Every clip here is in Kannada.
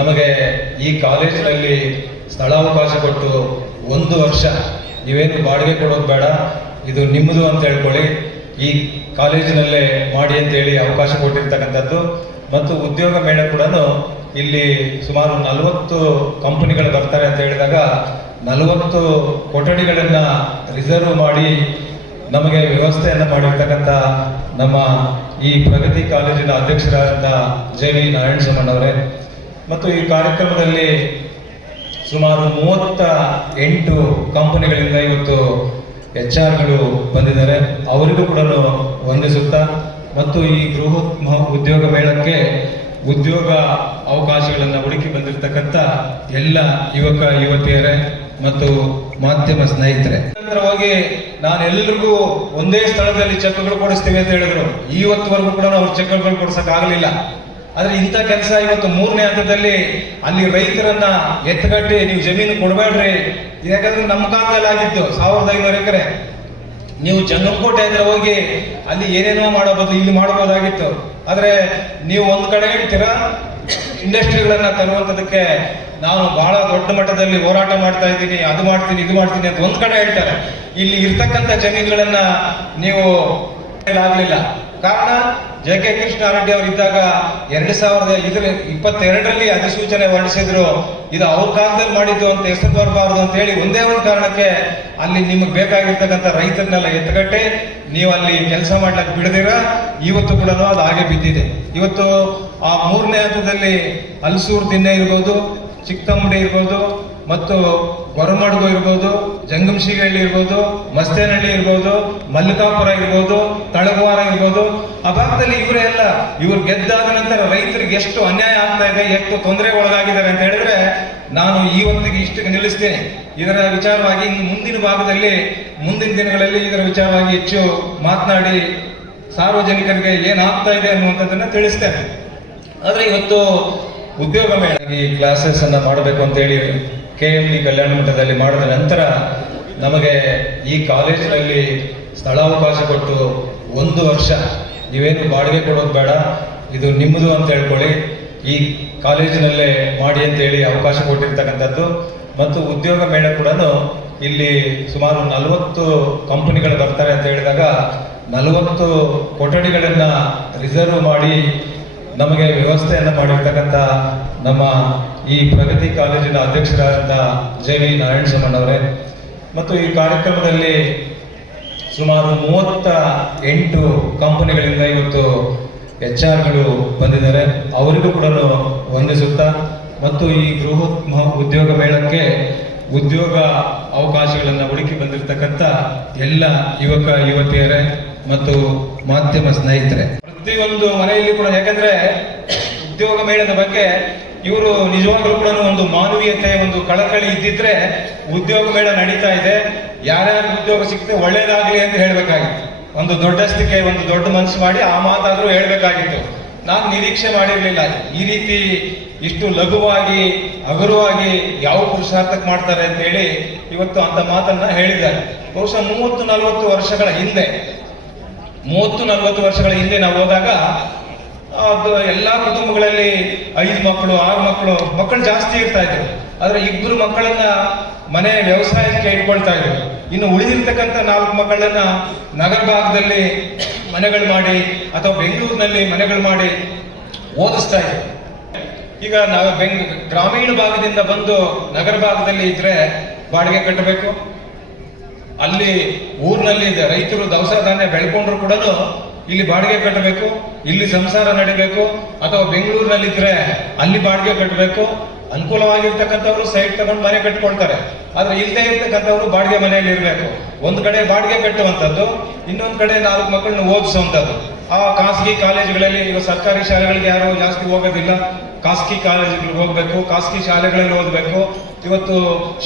ನಮಗೆ ಈ ಕಾಲೇಜಿನಲ್ಲಿ ಸ್ಥಳಾವಕಾಶ ಕೊಟ್ಟು 1 ವರ್ಷ ನೀವೇನು ಬಾಡಿಗೆ ಕೊಡೋದು ಬೇಡ, ಇದು ನಿಮ್ಮದು ಅಂತ ಹೇಳ್ಕೊಳ್ಳಿ, ಈ ಕಾಲೇಜಿನಲ್ಲೇ ಮಾಡಿ ಅಂತೇಳಿ ಅವಕಾಶ ಕೊಟ್ಟಿರ್ತಕ್ಕಂಥದ್ದು. ಮತ್ತು ಉದ್ಯೋಗ ಮೇಳ ಕೂಡ ಇಲ್ಲಿ ಸುಮಾರು 40 ಕಂಪನಿಗಳು ಬರ್ತಾರೆ ಅಂತ ಹೇಳಿದಾಗ 40 ಕೊಠಡಿಗಳನ್ನು ರಿಸರ್ವ್ ಮಾಡಿ ನಮಗೆ ವ್ಯವಸ್ಥೆಯನ್ನು ಮಾಡಿರ್ತಕ್ಕಂಥ ನಮ್ಮ ಈ ಪ್ರಗತಿ ಕಾಲೇಜಿನ ಅಧ್ಯಕ್ಷರಾದಂಥ JV ನಾರಾಯಣಸ್ವಾಮಣ್ಣವರೇ, ಮತ್ತು ಈ ಕಾರ್ಯಕ್ರಮದಲ್ಲಿ ಸುಮಾರು 38 ಕಂಪನಿಗಳಿಂದ ಇವತ್ತು HR ಬಂದಿದ್ದಾರೆ. ಅವರಿಗೂ ಕೂಡ ವಂದಿಸುತ್ತಾ, ಮತ್ತು ಈ ಗೃಹ ಉದ್ಯೋಗ ಮೇಳಕ್ಕೆ ಉದ್ಯೋಗ ಅವಕಾಶಗಳನ್ನು ಹುಡುಕಿ ಬಂದಿರತಕ್ಕಂಥ ಎಲ್ಲ ಯುವಕ ಯುವತಿಯರೇ ಮತ್ತು ಮಾಧ್ಯಮ ಸ್ನೇಹಿತರೆ, ಹೋಗಿ ನಾನೆಲ್ಲರಿಗೂ ಒಂದೇ ಸ್ಥಳದಲ್ಲಿ ಚೆಕ್ಗಳು ಕೊಡಿಸ್ತೀವಿ ಅಂತ ಹೇಳಿದ್ರು. ಇವತ್ತುವರೆಗೂ ಕೂಡ ಅವ್ರು ಚೆಕ್ಗಳು ಕೊಡ್ಸಕ್ ಆಗಲಿಲ್ಲ. ಆದ್ರೆ ಇಂಥ ಕೆಲಸ ಇವತ್ತು 3ನೇ ಹಂತದಲ್ಲಿ ಅಲ್ಲಿ ರೈತರನ್ನ ಎತ್ತಗಟ್ಟಿ ನೀವು ಜಮೀನು ಕೊಡಬೇಡ್ರಿ, ಯಾಕಂದ್ರೆ ನಮ್ಮ ಕಾಲದಲ್ಲಿ ಆಗಿದ್ದು 1500 ಎಕರೆ. ನೀವು ಜಂಗಮಕೋಟೆ ಹತ್ರ ಹೋಗಿ ಅಲ್ಲಿ ಏನೇನೋ ಮಾಡಬಹುದು, ಇಲ್ಲಿ ಮಾಡಬಹುದಾಗಿತ್ತು. ಆದ್ರೆ ನೀವು ಒಂದ್ ಕಡೆ ಹೇಳ್ತೀರಾ ಇಂಡಸ್ಟ್ರಿಗಳನ್ನ ತರುವಂತದಕ್ಕೆ ನಾನು ಬಹಳ ದೊಡ್ಡ ಮಟ್ಟದಲ್ಲಿ ಹೋರಾಟ ಮಾಡ್ತಾ ಇದ್ದೀನಿ, ಅದು ಮಾಡ್ತೀನಿ ಇದು ಮಾಡ್ತೀನಿ ಅಂತ ಒಂದ್ ಕಡೆ ಹೇಳ್ತಾರೆ. ಇಲ್ಲಿ ಇರ್ತಕ್ಕಂಥ ಜಮೀನುಗಳನ್ನ ನೀವು ಆಗ್ಲಿಲ್ಲ. ಕಾರಣ JK ಕೃಷ್ಣಾರೆಡ್ಡಿ ಅವರು ಇದ್ದಾಗ 2022ರಲ್ಲಿ ಅಧಿಸೂಚನೆ ಹೊರಡಿಸಿದ್ರು. ಇದು ಅವ್ರ ಕಾಲದಲ್ಲಿ ಮಾಡಿದ್ದು ಅಂತ ಹೆಸರು ಬರಬಾರ್ದು ಅಂತ ಹೇಳಿ ಒಂದೇ ಒಂದು ಕಾರಣಕ್ಕೆ ಅಲ್ಲಿ ನಿಮಗೆ ಬೇಕಾಗಿರ್ತಕ್ಕಂಥ ರೈತರನ್ನೆಲ್ಲ ಎತ್ತಗಟ್ಟೆ ನೀವು ಅಲ್ಲಿ ಕೆಲಸ ಮಾಡ್ಲಿಕ್ಕೆ ಬಿಡದಿರ ಇವತ್ತು ಕೂಡ ಅದು ಹಾಗೆ ಬಿದ್ದಿದೆ. ಇವತ್ತು ಆ 3ನೇ ಹಂತದಲ್ಲಿ ಹಲಸೂರು ದಿನ್ನೆ ಇರ್ಬೋದು, ಚಿಕ್ಕಂಬಡಿ ಇರ್ಬೋದು, ಮತ್ತು ಗೊರಮಡ್ಗು ಇರ್ಬೋದು, ಜಂಗಮಶಿಗಳ್ಳಿ ಇರ್ಬೋದು, ಮಸ್ತೇನಹಳ್ಳಿ ಇರ್ಬೋದು, ಮಲ್ಲಿಕಾಪುರ ಇರ್ಬೋದು, ತಳಗವಾರ ಇರ್ಬೋದು, ಆ ಭಾಗದಲ್ಲಿ ಇವರೆಲ್ಲ ಇವ್ರು ಗೆದ್ದಾದ ನಂತರ ರೈತರಿಗೆ ಎಷ್ಟು ಅನ್ಯಾಯ ಆಗ್ತಾ ಇದೆ, ಎಷ್ಟು ತೊಂದರೆಗೆ ಒಳಗಾಗಿದ್ದಾರೆ ಅಂತ ಹೇಳಿದ್ರೆ ನಾನು ಇವತ್ತಿಗೆ ಇಷ್ಟಕ್ಕೆ ನಿಲ್ಲಿಸ್ತೇನೆ. ಇದರ ವಿಚಾರವಾಗಿ ಇನ್ನು ಮುಂದಿನ ಭಾಗದಲ್ಲಿ ಮುಂದಿನ ದಿನಗಳಲ್ಲಿ ಇದರ ವಿಚಾರವಾಗಿ ಹೆಚ್ಚು ಮಾತನಾಡಿ ಸಾರ್ವಜನಿಕರಿಗೆ ಏನಾಗ್ತಾ ಇದೆ ಅನ್ನುವಂಥದ್ದನ್ನ ತಿಳಿಸ್ತೇನೆ. ಆದ್ರೆ ಇವತ್ತು ಉದ್ಯೋಗ ಮೇಳ ಈ ಕ್ಲಾಸಸ್ ಅನ್ನ ಮಾಡಬೇಕು ಅಂತ ಹೇಳಿ KMD ಕಲ್ಯಾಣ ಮಠದಲ್ಲಿ ಮಾಡಿದ ನಂತರ ನಮಗೆ ಈ ಕಾಲೇಜಿನಲ್ಲಿ ಸ್ಥಳಾವಕಾಶ ಕೊಟ್ಟು 1 ವರ್ಷ ನೀವೇನು ಬಾಡಿಗೆ ಕೊಡೋದು ಬೇಡ, ಇದು ನಿಮ್ಮದು ಅಂತ ಹೇಳ್ಕೊಳ್ಳಿ, ಈ ಕಾಲೇಜಿನಲ್ಲೇ ಮಾಡಿ ಅಂತೇಳಿ ಅವಕಾಶ ಕೊಟ್ಟಿರ್ತಕ್ಕಂಥದ್ದು. ಮತ್ತು ಉದ್ಯೋಗ ಮೇಳ ಕೂಡ ಇಲ್ಲಿ ಸುಮಾರು 40 ಕಂಪನಿಗಳು ಬರ್ತಾರೆ ಅಂತ ಹೇಳಿದಾಗ 40 ಕೊಠಡಿಗಳನ್ನ ರಿಸರ್ವ್ ಮಾಡಿ ನಮಗೆ ವ್ಯವಸ್ಥೆಯನ್ನು ಮಾಡಿರ್ತಕ್ಕಂಥ ನಮ್ಮ ಈ ಪ್ರಗತಿ ಕಾಲೇಜಿನ ಅಧ್ಯಕ್ಷರಾದಂಥ JV ನಾರಾಯಣಸ್ವಾಮಣ್ಣವರೇ, ಮತ್ತು ಈ ಕಾರ್ಯಕ್ರಮದಲ್ಲಿ ಸುಮಾರು 38 ಕಂಪನಿಗಳಿಂದ ಇವತ್ತು HR ಬಂದಿದ್ದಾರೆ. ಅವರಿಗೂ ಕೂಡ ವಂದಿಸುತ್ತಾ, ಮತ್ತು ಈ ಗೃಹ ಉದ್ಯೋಗ ಮೇಳಕ್ಕೆ ಉದ್ಯೋಗ ಅವಕಾಶಗಳನ್ನು ಹುಡುಕಿ ಬಂದಿರತಕ್ಕಂಥ ಎಲ್ಲ ಯುವಕ ಯುವತಿಯರೇ ಮತ್ತು ಮಾಧ್ಯಮ ಸ್ನೇಹಿತರೆ, ಪ್ರತಿಯೊಂದು ಮನೆಯಲ್ಲಿ ಕೂಡ, ಯಾಕಂದ್ರೆ ಉದ್ಯೋಗ ಮೇಳದ ಬಗ್ಗೆ ಇವರು ನಿಜವಾಗ್ಲೂ ಕೂಡ ಒಂದು ಮಾನವೀಯತೆ, ಒಂದು ಕಳಕಳಿ ಇದ್ದಿದ್ರೆ ಉದ್ಯೋಗ ಮೇಳ ನಡೀತಾ ಇದೆ, ಯಾರ್ಯಾರು ಉದ್ಯೋಗ ಸಿಗ್ತದೆ ಒಳ್ಳೇದಾಗ್ಲಿ ಅಂತ ಹೇಳ್ಬೇಕಾಗಿತ್ತು. ಒಂದು ದೊಡ್ಡಸ್ತಿಕೆ, ಒಂದು ದೊಡ್ಡ ಮನಸ್ಸು ಮಾಡಿ ಆ ಮಾತಾದ್ರೂ ಹೇಳ್ಬೇಕಾಗಿತ್ತು. ನಾನು ನಿರೀಕ್ಷೆ ಮಾಡಿರ್ಲಿಲ್ಲ ಈ ರೀತಿ ಇಷ್ಟು ಲಘುವಾಗಿ ಹಗುರವಾಗಿ ಯಾವ ಪುರುಷಾರ್ಥಕ್ಕೆ ಮಾಡ್ತಾರೆ ಅಂತ ಹೇಳಿ ಇವತ್ತು ಅಂತ ಮಾತನ್ನ ಹೇಳಿದ್ದಾರೆ. ಬಹುಶಃ 30-40 ವರ್ಷಗಳ ಹಿಂದೆ, 30-40 ವರ್ಷಗಳ ಹಿಂದೆ ನಾವು ಹೋದಾಗ ಅದು ಎಲ್ಲಾ ಕುಟುಂಬಗಳಲ್ಲಿ 5 ಮಕ್ಕಳು 6 ಮಕ್ಕಳು ಜಾಸ್ತಿ ಇರ್ತಾ ಇದ್ರು. ಆದ್ರೆ 2 ಮಕ್ಕಳನ್ನ ಮನೆ ವ್ಯವಸಾಯಕ್ಕೆ ಇಟ್ಕೊಳ್ತಾ ಇದ್ರು. ಇನ್ನು ಉಳಿದಿರ್ತಕ್ಕಂಥ 4 ಮಕ್ಕಳನ್ನ ನಗರ ಭಾಗದಲ್ಲಿ ಮನೆಗಳು ಮಾಡಿ ಅಥವಾ ಬೆಂಗಳೂರಿನಲ್ಲಿ ಮನೆಗಳು ಮಾಡಿ ಓದಿಸ್ತಾ ಇದ್ರು. ಈಗ ನಾವು ಗ್ರಾಮೀಣ ಭಾಗದಿಂದ ಬಂದು ನಗರ ಭಾಗದಲ್ಲಿ ಇದ್ರೆ ಬಾಡಿಗೆ ಕಟ್ಟಬೇಕು. ಅಲ್ಲಿ ಊರಿನಲ್ಲಿ ರೈತರು ದವಸ ಧಾನ್ಯ ಬೆಳ್ಕೊಂಡ್ರು ಕೂಡ ಇಲ್ಲಿ ಬಾಡಿಗೆ ಕಟ್ಟಬೇಕು, ಇಲ್ಲಿ ಸಂಸಾರ ನಡಿಬೇಕು. ಅಥವಾ ಬೆಂಗಳೂರಿನಲ್ಲಿದ್ರೆ ಅಲ್ಲಿ ಬಾಡಿಗೆ ಕಟ್ಟಬೇಕು. ಅನುಕೂಲವಾಗಿರ್ತಕ್ಕಂಥವ್ರು ಸೈಟ್ ತಗೊಂಡು ಮನೆ ಕಟ್ಕೊಳ್ತಾರೆ. ಆದ್ರೆ ಇಲ್ಲದೆ ಇರ್ತಕ್ಕಂಥವ್ರು ಬಾಡಿಗೆ ಮನೆಯಲ್ಲಿ ಇರಬೇಕು. ಒಂದ್ ಕಡೆ ಬಾಡಿಗೆ ಕಟ್ಟುವಂಥದ್ದು, ಇನ್ನೊಂದ್ ಕಡೆ 4 ಮಕ್ಕಳನ್ನ ಓದಿಸುವಂಥದ್ದು. ಆ ಖಾಸಗಿ ಕಾಲೇಜುಗಳಲ್ಲಿ, ಈಗ ಸರ್ಕಾರಿ ಶಾಲೆಗಳಿಗೆ ಯಾರು ಜಾಸ್ತಿ ಹೋಗೋದಿಲ್ಲ, ಖಾಸಗಿ ಕಾಲೇಜುಗಳಿಗೆ ಹೋಗ್ಬೇಕು, ಖಾಸಗಿ ಶಾಲೆಗಳಲ್ಲಿ ಓದಬೇಕು. ಇವತ್ತು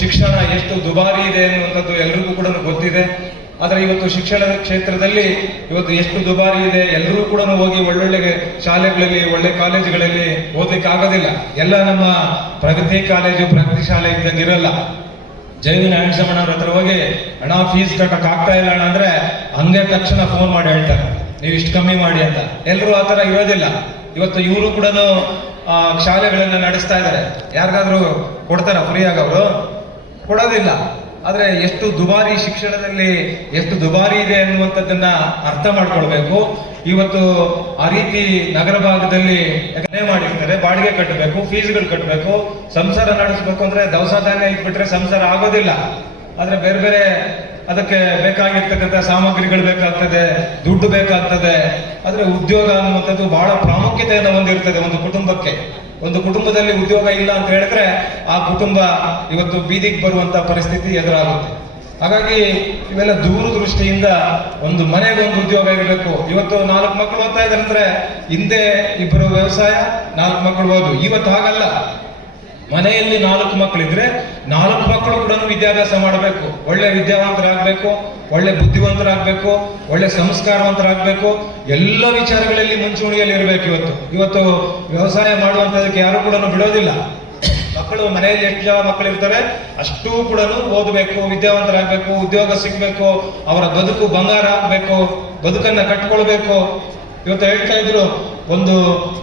ಶಿಕ್ಷಣ ಎಷ್ಟು ದುಬಾರಿ ಇದೆ ಅನ್ನುವಂಥದ್ದು ಎಲ್ರಿಗೂ ಕೂಡ ಗೊತ್ತಿದೆ. ಆದ್ರೆ ಇವತ್ತು ಶಿಕ್ಷಣದ ಕ್ಷೇತ್ರದಲ್ಲಿ ಇವತ್ತು ಎಷ್ಟು ದುಬಾರಿ ಇದೆ, ಎಲ್ಲರೂ ಕೂಡ ಹೋಗಿ ಒಳ್ಳೊಳ್ಳೆ ಶಾಲೆಗಳಲ್ಲಿ, ಒಳ್ಳೆ ಕಾಲೇಜುಗಳಲ್ಲಿ ಓದ್ಲಿಕ್ಕೆ ಆಗೋದಿಲ್ಲ. ಎಲ್ಲ ನಮ್ಮ ಪ್ರಗತಿ ಕಾಲೇಜು, ಪ್ರಗತಿ ಶಾಲೆ ಇದ್ದಂಗೆ ಇರಲ್ಲ. JV ನಾರಾಯಣಸ್ವಾಮಣ್ಣವ್ರ ಹತ್ರ ಹೋಗಿ ಹಣ ಫೀಸ್ ಕಟ್ಟಕ್ ಆಗ್ತಾ ಇಲ್ಲ ಅಣ್ಣ ಅಂದ್ರೆ ಹಂಗೆ ತಕ್ಷಣ ಫೋನ್ ಮಾಡಿ ಹೇಳ್ತಾರೆ ನೀವು ಇಷ್ಟು ಕಮ್ಮಿ ಮಾಡಿ ಅಂತ. ಎಲ್ಲರೂ ಆತರ ಇರೋದಿಲ್ಲ. ಇವತ್ತು ಇವರು ಕೂಡ ಶಾಲೆಗಳನ್ನ ನಡೆಸ್ತಾ ಇದ್ದಾರೆ. ಯಾರಿಗಾದ್ರೂ ಕೊಡ್ತಾರ ಫ್ರೀಯಾಗಿ? ಅವರು ಕೊಡೋದಿಲ್ಲ. ಆದ್ರೆ ಎಷ್ಟು ದುಬಾರಿ ಶಿಕ್ಷಣದಲ್ಲಿ ಎಷ್ಟು ದುಬಾರಿ ಇದೆ ಅನ್ನುವಂಥದ್ದನ್ನ ಅರ್ಥ ಮಾಡ್ಕೊಳ್ಬೇಕು. ಇವತ್ತು ಆ ರೀತಿ ನಗರ ಭಾಗದಲ್ಲಿ ಮಾಡಿರ್ತಾರೆ, ಬಾಡಿಗೆ ಕಟ್ಟಬೇಕು, ಫೀಸ್ಗಳು ಕಟ್ಟಬೇಕು, ಸಂಸಾರ ನಡೆಸಬೇಕು ಅಂದ್ರೆ ದವಸ ಧಾನ್ಯ ಇಟ್ಬಿಟ್ರೆ ಸಂಸಾರ ಆಗೋದಿಲ್ಲ. ಆದ್ರೆ ಬೇರೆ ಬೇರೆ ಅದಕ್ಕೆ ಬೇಕಾಗಿರ್ತಕ್ಕಂಥ ಸಾಮಗ್ರಿಗಳು ಬೇಕಾಗ್ತದೆ, ದುಡ್ಡು ಬೇಕಾಗ್ತದೆ. ಆದ್ರೆ ಉದ್ಯೋಗ ಅನ್ನುವಂಥದ್ದು ಬಹಳ ಪ್ರಾಮುಖ್ಯತೆಯನ್ನು ಹೊಂದಿರ್ತದೆ ಒಂದು ಕುಟುಂಬಕ್ಕೆ. ಒಂದು ಕುಟುಂಬದಲ್ಲಿ ಉದ್ಯೋಗ ಇಲ್ಲ ಅಂತ ಹೇಳಿದ್ರೆ ಆ ಕುಟುಂಬ ಇವತ್ತು ಬೀದಿಗೆ ಬರುವಂತ ಪರಿಸ್ಥಿತಿ ಎದುರಾಗುತ್ತೆ. ಹಾಗಾಗಿ ಇವೆಲ್ಲ ದೂರದೃಷ್ಟಿಯಿಂದ ಒಂದು ಮನೆಗೆ ಒಂದು ಉದ್ಯೋಗ ಇರಬೇಕು. ಇವತ್ತು 4 ಮಕ್ಕಳು ಓದ್ತಾ ಇದ್ದಾರೆ ಅಂದ್ರೆ ಹಿಂದೆ 2 ವ್ಯವಸಾಯ, 4 ಮಕ್ಕಳು ಓದು. ಇವತ್ತು ಹಾಗಲ್ಲ. ಮನೆಯಲ್ಲಿ 4 ಮಕ್ಕಳಿದ್ರೆ 4 ಮಕ್ಕಳು ಕೂಡ ವಿದ್ಯಾಭ್ಯಾಸ ಮಾಡಬೇಕು. ಒಳ್ಳೆ ವಿದ್ಯಾವಂತರಾಗಬೇಕು, ಒಳ್ಳೆ ಬುದ್ಧಿವಂತರಾಗಬೇಕು, ಒಳ್ಳೆ ಸಂಸ್ಕಾರವಂತರಾಗಬೇಕು, ಎಲ್ಲ ವಿಚಾರಗಳಲ್ಲಿ ಮುಂಚೂಣಿಯಲ್ಲಿ ಇರಬೇಕು. ಇವತ್ತು ವ್ಯವಸಾಯ ಮಾಡುವಂತದಕ್ಕೆ ಯಾರು ಕೂಡ ಬಿಡೋದಿಲ್ಲ. ಮಕ್ಕಳು ಮನೆಯಲ್ಲಿ ಎಷ್ಟು ಜನ ಮಕ್ಕಳು ಇರ್ತಾರೆ ಅಷ್ಟೂ ಕೂಡ ಓದಬೇಕು, ವಿದ್ಯಾವಂತರಾಗಬೇಕು, ಉದ್ಯೋಗ ಸಿಗ್ಬೇಕು, ಅವರ ಬದುಕು ಬಂಗಾರ ಆಗ್ಬೇಕು, ಬದುಕನ್ನ ಕಟ್ಕೊಳ್ಬೇಕು. ಇವತ್ತು ಹೇಳ್ತಾ ಇದ್ರು,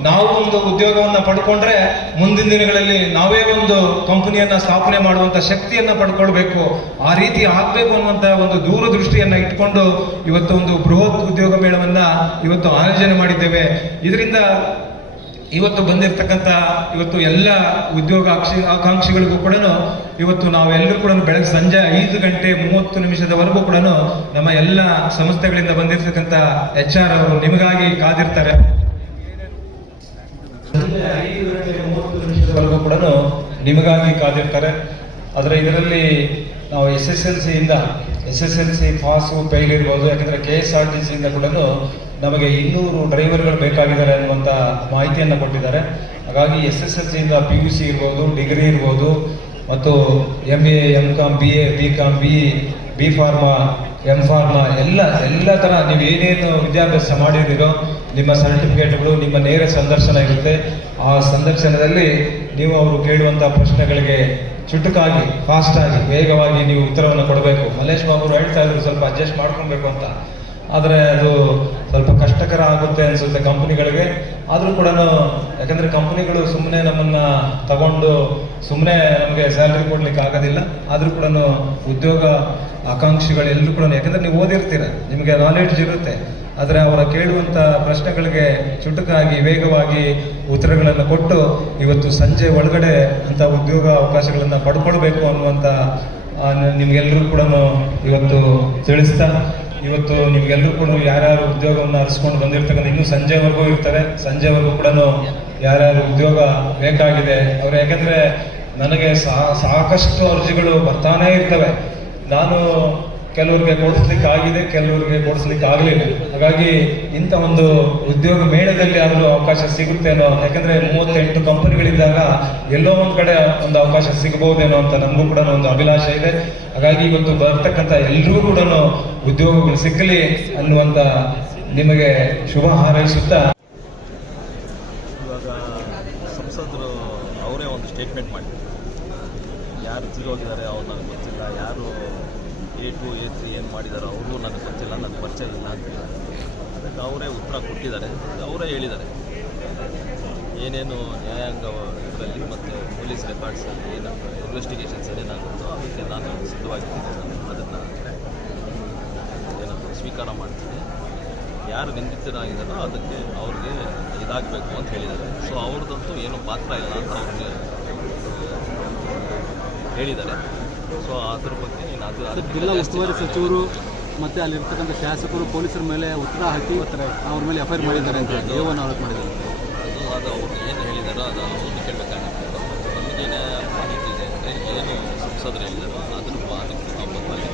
ನಾವು ಒಂದು ಉದ್ಯೋಗವನ್ನ ಪಡ್ಕೊಂಡ್ರೆ ಮುಂದಿನ ದಿನಗಳಲ್ಲಿ ನಾವೇ ಒಂದು ಕಂಪನಿಯನ್ನ ಸ್ಥಾಪನೆ ಮಾಡುವಂತ ಶಕ್ತಿಯನ್ನ ಪಡ್ಕೊಳ್ಬೇಕು, ಆ ರೀತಿ ಆಗ್ಬೇಕು ಅನ್ನುವಂತ ಒಂದು ದೂರದೃಷ್ಟಿಯನ್ನ ಇಟ್ಕೊಂಡು ಇವತ್ತು ಒಂದು ಬೃಹತ್ ಉದ್ಯೋಗ ಮೇಳವನ್ನ ಇವತ್ತು ಆಯೋಜನೆ ಮಾಡಿದ್ದೇವೆ. ಇದರಿಂದ ಇವತ್ತು ಬಂದಿರತಕ್ಕಂಥ ಎಲ್ಲ ಉದ್ಯೋಗ ಆಕಾಂಕ್ಷಿಗಳಿಗೂ ಕೂಡ ಇವತ್ತು ನಾವೆಲ್ಲರೂ ಕೂಡ ಬೆಳಗ್ಗೆ ಸಂಜೆ 5:30 ಕೂಡ ನಮ್ಮ ಎಲ್ಲ ಸಂಸ್ಥೆಗಳಿಂದ ಬಂದಿರತಕ್ಕಂಥ HR ಅವರು ನಿಮಗಾಗಿ ಕಾದಿರ್ತಾರೆ. 5:30 ಕೂಡ ನಿಮಗಾಗಿ ಕಾದಿರ್ತಾರೆ. ಆದರೆ ಇದರಲ್ಲಿ ನಾವು SSLC ಪಾಸು ಫೇಲ್ ಇರ್ಬೋದು. ಯಾಕಂದ್ರೆ KSRTC ಇಂದ ಕೂಡ ನಮಗೆ 200 ಡ್ರೈವರ್ಗಳು ಬೇಕಾಗಿದ್ದಾರೆ ಅನ್ನುವಂಥ ಮಾಹಿತಿಯನ್ನು ಕೊಟ್ಟಿದ್ದಾರೆ. ಹಾಗಾಗಿ SSLC ಇಂದ PUC ಇರ್ಬೋದು, ಡಿಗ್ರಿ ಇರ್ಬೋದು, ಮತ್ತು MA, MCom, BA, BCom, BE, B pharma, M pharma ಎಲ್ಲ ಥರ ನೀವು ಏನೇನು ವಿದ್ಯಾಭ್ಯಾಸ ಮಾಡಿದ್ದೀರೋ ನಿಮ್ಮ ಸರ್ಟಿಫಿಕೇಟ್ಗಳು, ನಿಮ್ಮ ನೇರ ಸಂದರ್ಶನ ಇರುತ್ತೆ. ಆ ಸಂದರ್ಶನದಲ್ಲಿ ನೀವು ಅವರು ಕೇಳುವಂಥ ಪ್ರಶ್ನೆಗಳಿಗೆ ಚುಟುಕಾಗಿ, ಫಾಸ್ಟಾಗಿ, ವೇಗವಾಗಿ ನೀವು ಉತ್ತರವನ್ನು ಕೊಡಬೇಕು. ಮಲ್ಲೇಶ್ ಬಾಬು ಅವರು ಹೇಳ್ತಾ ಇದ್ರು ಸ್ವಲ್ಪ ಅಡ್ಜಸ್ಟ್ ಮಾಡ್ಕೊಬೇಕು ಅಂತ. ಆದರೆ ಅದು ಸ್ವಲ್ಪ ಕಷ್ಟಕರ ಆಗುತ್ತೆ ಅನ್ಸುತ್ತೆ ಕಂಪನಿಗಳಿಗೆ. ಆದರೂ ಕೂಡ ಯಾಕಂದ್ರೆ ಕಂಪನಿಗಳು ಸುಮ್ಮನೆ ನಮ್ಮನ್ನ ತಗೊಂಡು ಸುಮ್ಮನೆ ನಮಗೆ ಸ್ಯಾಲ್ರಿ ಕೊಡ್ಲಿಕ್ಕೆ ಆಗೋದಿಲ್ಲ. ಆದರೂ ಕೂಡ ಉದ್ಯೋಗ ಆಕಾಂಕ್ಷಿಗಳು ಎಲ್ಲರೂ ಕೂಡ, ಯಾಕಂದ್ರೆ ನೀವು ಓದಿರ್ತೀರ, ನಿಮಗೆ ನಾಲೆಡ್ಜ್ ಇರುತ್ತೆ. ಆದರೆ ಅವರ ಕೇಳುವಂಥ ಪ್ರಶ್ನೆಗಳಿಗೆ ಚುಟುಕಾಗಿ, ವೇಗವಾಗಿ ಉತ್ತರಗಳನ್ನು ಕೊಟ್ಟು ಇವತ್ತು ಸಂಜೆ ಒಳಗಡೆ ಅಂತ ಉದ್ಯೋಗ ಅವಕಾಶಗಳನ್ನು ಪಡ್ಕೊಳ್ಬೇಕು ಅನ್ನುವಂಥ ನಿಮ್ಗೆಲ್ಲರೂ ಕೂಡ ಇವತ್ತು ತಿಳಿಸ್ತಾ, ಇವತ್ತು ನಿಮ್ಗೆಲ್ಲರೂ ಕೂಡ ಯಾರ್ಯಾರು ಉದ್ಯೋಗವನ್ನು ಅರಿಸ್ಕೊಂಡು ಬಂದಿರ್ತಕ್ಕಂಥ ಇನ್ನೂ ಸಂಜೆವರೆಗೂ ಇರ್ತಾರೆ, ಸಂಜೆವರೆಗೂ ಕೂಡ ಯಾರ್ಯಾರು ಉದ್ಯೋಗ ಬೇಕಾಗಿದೆ ಅವರು, ಯಾಕಂದ್ರೆ ನನಗೆ ಸಾಕಷ್ಟು ಅರ್ಜಿಗಳು ಬರ್ತಾನೇ ಇರ್ತವೆ. ನಾನು ಕೆಲವ್ರಿಗೆ ಕೊಡಿಸ್ಲಿಕ್ಕೆ ಆಗಿದೆ, ಕೆಲವ್ರಿಗೆ ಕೊಡಿಸ್ಲಿಕ್ಕೆ ಆಗಲಿಲ್ಲ. ಹಾಗಾಗಿ ಇಂಥ ಒಂದು ಉದ್ಯೋಗ ಮೇಳದಲ್ಲಿ ಆದರೂ ಅವಕಾಶ ಸಿಗುತ್ತೇನೋ, ಯಾಕಂದ್ರೆ 38 ಕಂಪನಿಗಳಿದ್ದಾಗ ಎಲ್ಲೋ ಒಂದ್ ಕಡೆ ಒಂದು ಅವಕಾಶ ಸಿಗಬಹುದೇನೋ ಅಂತ ನಮಗೂ ಕೂಡ ಒಂದು ಅಭಿಲಾಷೆ ಇದೆ. ಹಾಗಾಗಿ ಇವತ್ತು ಬರ್ತಕ್ಕಂಥ ಎಲ್ಲರೂ ಕೂಡ ಉದ್ಯೋಗಗಳು ಸಿಕ್ಕಲಿ ಅನ್ನುವಂತ ನಿಮಗೆ ಶುಭ ಹಾರೈಸುತ್ತಾ, ಇವಾಗ ಸಂಸದರು ಅವರೇ ಒಂದು ಸ್ಟೇಟ್ಮೆಂಟ್ ಮಾಡಿದ್ದಾರೆ. ಯಾರು ತಿರೋಗಿದ್ದಾರೆ ಅವ್ರು ನನಗೆ ಗೊತ್ತಿಲ್ಲ, ಯಾರು A2 A3 ಏನು ಮಾಡಿದಾರೋ ಅವರು ನನಗೆ ಗೊತ್ತಿಲ್ಲ, ನನಗೆ ಪರಿಚಯ ಇಲ್ಲ ಅಂತ ಹೇಳಿದ್ದಾರೆ. ಅದಕ್ಕೆ ಅವರೇ ಉತ್ತರ ಕೊಟ್ಟಿದ್ದಾರೆ, ಅವರೇ ಹೇಳಿದ್ದಾರೆ ಏನೇನು ನ್ಯಾಯಾಂಗ ಇದರಲ್ಲಿ ಮತ್ತು ಪೊಲೀಸ್ ರೆಕಾರ್ಡ್ಸಲ್ಲಿ ಏನು ಇನ್ವೆಸ್ಟಿಗೇಷನ್ಸಲ್ಲಿ ಏನಾಗುತ್ತೋ ಅದಕ್ಕೆ ನಾನು ಸಿದ್ಧವಾಗಿದ್ದೀನಿ. ಅದನ್ನು ಏನಂತ ಸ್ವೀಕಾರ ಮಾಡ್ತೀನಿ. ಯಾರು ನಿಂದಿತರಾಗಿದ್ದಾರೋ ಅದಕ್ಕೆ ಅವ್ರಿಗೆ ಇದಾಗಬೇಕು ಅಂತ ಹೇಳಿದ್ದಾರೆ. ಸೊ ಅವ್ರದ್ದಂತೂ ಏನೂ ಪಾತ್ರ ಇಲ್ಲ ಅಂತ ಅವ್ರಿಗೆ ಹೇಳಿದ್ದಾರೆ. ಸೊ ಅದ್ರ ಬಗ್ಗೆ ನೀನು ಅದು ಜಿಲ್ಲಾ ಉಸ್ತುವಾರಿ ಸಚಿವರು ಮತ್ತು ಅಲ್ಲಿರ್ತಕ್ಕಂಥ ಶಾಸಕರು ಪೊಲೀಸರ ಮೇಲೆ ಉತ್ತರ ಹಾಕಿ ಅವ್ರ ಮೇಲೆ FIR ಮಾಡಿದ್ದಾರೆ ಅಂತ ದೇವನ ಆರೋಪ ಮಾಡಿದ್ದಾರೆ. ಅದು ಅವ್ರು ಏನು ಹೇಳಿದಾರೋ ಅದು ಅವ್ರನ್ನ ಕೇಳಬೇಕಾಗುತ್ತೆ. ನಮಗೇನು ಮಾಹಿತಿ ಇದೆ ಅಂದರೆ ಏನು ಸಂಸದರು ಹೇಳಿದಾರೋ ಅದಕ್ಕೆ ನಾವು ಬದಲಾಗಿ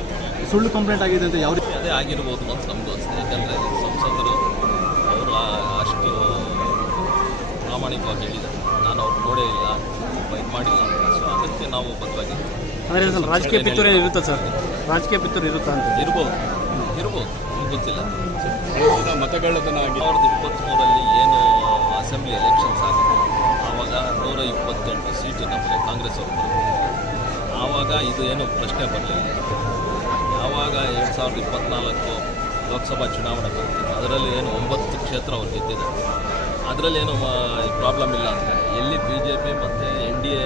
ಸುಳ್ಳು ಕಂಪ್ಲೇಂಟ್ ಆಗಿದೆ ಅಂತ ಯಾವ ರೀತಿ ಅದೇ ಆಗಿರ್ಬೋದು ಅಂತ ನಮಗೂ ಅನಿಸ್ತದೆ. ಯಾಕಂದರೆ ಸಂಸದರು ಅವರು ಅಷ್ಟು ಪ್ರಾಮಾಣಿಕವಾಗಿ ಹೇಳಿದ್ದಾರೆ, ನಾನು ಅವ್ರು ನೋಡೇ ಇಲ್ಲ, ಇದು ಮಾಡಿಲ್ಲ ಅಂತ. ಸೊ ಅದಕ್ಕೆ ನಾವು ಬದಲಾಗಿ ಅಂದರೆ ರಾಜಕೀಯ ಪಿತೂರಿ ಇರುತ್ತೆ ಸರ್, ರಾಜಕೀಯ ಪಿತೂರಿ ಇರುತ್ತಾ ಅಂತ ಇರ್ಬೋದು ಗೊತ್ತಿಲ್ಲ. ಮತಗಳ್ಳತನ 2023 ಏನು ಅಸೆಂಬ್ಲಿ ಎಲೆಕ್ಷನ್ಸ್ ಆಗಿತ್ತು, ಆವಾಗ 128 ಸೀಟು ನಮಗೆ ಕಾಂಗ್ರೆಸ್ ಅವರು ಬಂದರು. ಆವಾಗ ಇದು ಏನು ಪ್ರಶ್ನೆ ಬರಲಿಲ್ಲ. ಯಾವಾಗ 2024 ಲೋಕಸಭಾ ಚುನಾವಣೆ ಬಂತು, ಅದರಲ್ಲಿ ಏನು 9 ಕ್ಷೇತ್ರ ಅವ್ರು ಗೆದ್ದಿದ್ದಾರೆ. ಅದರಲ್ಲೇನು ಪ್ರಾಬ್ಲಮ್ ಇಲ್ಲ ಅಂತ ಎಲ್ಲಿ BJP ಮತ್ತು NDA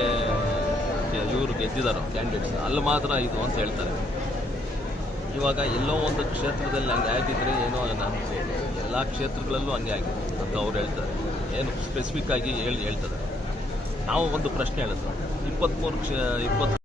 ಇವರು ಗೆದ್ದಿದ್ದಾರೋ ಕ್ಯಾಂಡಿಡೇಟ್ಸ್ ಅಲ್ಲಿ ಮಾತ್ರ ಇದು ಅಂತ ಹೇಳ್ತಾರೆ. ಇವಾಗ ಎಲ್ಲೋ ಒಂದು ಕ್ಷೇತ್ರದಲ್ಲಿ ಹಂಗೆ ಆಗಿದ್ರೆ ಏನೋ ಅನ್ಬೋದು, ಎಲ್ಲ ಕ್ಷೇತ್ರಗಳಲ್ಲೂ ಹಂಗೆ ಆಗಿದೆ ಅಂತ ಅವ್ರು ಹೇಳ್ತಾರೆ. ಏನು ಸ್ಪೆಸಿಫಿಕ್ ಆಗಿ ಹೇಳ್ತಾರೆ. ನಾವು ಒಂದು ಪ್ರಶ್ನೆ ಹೇಳಿದ್ರು, 23